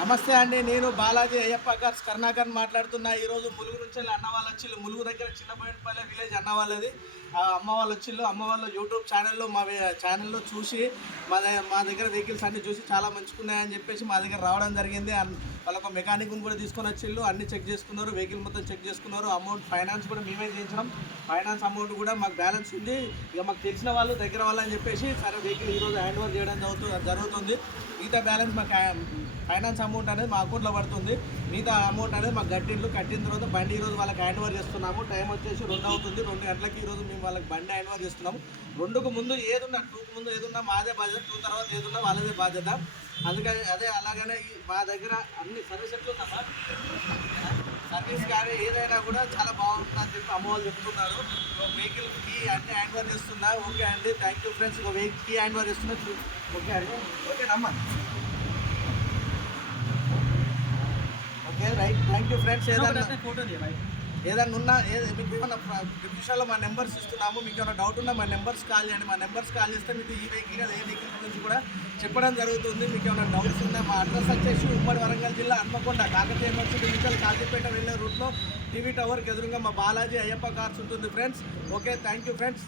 నమస్తే అండి. నేను బాలాజీ అయ్యప్ప గారు కరుణాకర్ మాట్లాడుతున్నా. ఈరోజు ములుగు నుంచి అన్న వాళ్ళు వచ్చిళ్ళు. ములుగు దగ్గర చిన్నబోయినపల్లె విలేజ్ అన్న వాళ్ళది. అమ్మ వాళ్ళు వచ్చిళ్ళు. అమ్మ వాళ్ళు యూట్యూబ్ ఛానల్లో ఛానల్లో చూసి మా దగ్గర వెహికల్స్ అన్ని చూసి చాలా మంచుకున్నాయని చెప్పేసి మా దగ్గర రావడం జరిగింది. వాళ్ళొక మెకానిక్ని కూడా తీసుకొని వచ్చిళ్ళు. అన్ని చెక్ చేసుకున్నారు, వెహికల్ మొత్తం చెక్ చేసుకున్నారు. అమౌంట్ ఫైనాన్స్ కూడా మేమే చేయించడం. ఫైనాన్స్ అమౌంట్ కూడా మాకు బ్యాలెన్స్ ఉంది. ఇక మాకు తెలిసిన వాళ్ళు దగ్గర వాళ్ళు అని చెప్పేసి సరే వెహికల్ ఈరోజు హ్యాండ్ ఓవర్ చేయడం జరుగుతుంది. మిగతా బ్యాలెన్స్ మాకు ఫైనాన్స్ అమౌంట్ అనేది మా అకౌంట్లో పడుతుంది. మిగతా అమౌంట్ అనేది మాకు కట్టిన తర్వాత బండి ఈరోజు వాళ్ళకి హ్యాండ్ ఓవర్ చేస్తున్నాము. టైం వచ్చేసి 2 అవుతుంది. 2 గంటలకి ఈరోజు మేము వాళ్ళకి బండి హ్యాండ్ ఓవర్ చేస్తున్నాము. 2కు ముందు ఏదున్నా, 2కు ముందు ఏదున్నా మాదే బాధ్యత, 2 తర్వాత ఏదున్నా వాళ్ళదే బాధ్యత. అందుకని అలాగనే మా దగ్గర అన్ని సర్వీస్ ఎట్లు ఉందమ్మా, సర్వీస్ కానీ ఏదైనా కూడా చాలా బాగుంటుందని చెప్పి అమ్మ వాళ్ళు చెప్తున్నారు. వెహికల్కి అన్ని హ్యాండ్ ఓవర్ చేస్తున్నా. ఓకే అండి, థ్యాంక్ యూ ఫ్రెండ్స్. ఒక వెహికల్కి హ్యాండ్ ఓవర్ చేస్తున్నా. ఓకే అండి, ఓకేనమ్మా. Okay right, thank you friends. ఏదైనా ఉన్నా మీకు ఏమన్నా విషయాల్లో మా నెంబర్స్ ఇస్తున్నాము. మీకు ఏమైనా డౌట్ ఉన్నా మా నెంబర్స్ కాల్ చేయండి. మా నెంబర్స్ కాల్ చేస్తే మీకు ఈ వెహికల్ ఏ వెహికల్ గురించి కూడా చెప్పడం జరుగుతుంది. మీకు ఏమైనా డౌట్స్ ఉన్నా మా అడ్రస్ వచ్చేసి ఉమ్మడి వరంగల్ జిల్లా హన్మకొండ కాకతీయ యూనివర్సిటీ డిజిటల్ కాజీపేట వెళ్ళే రూట్లో టీవీ టవర్కి ఎదురుగా మా బాలాజీ అయ్యప్ప కార్స్ ఉంటుంది friends. Okay, thank you friends.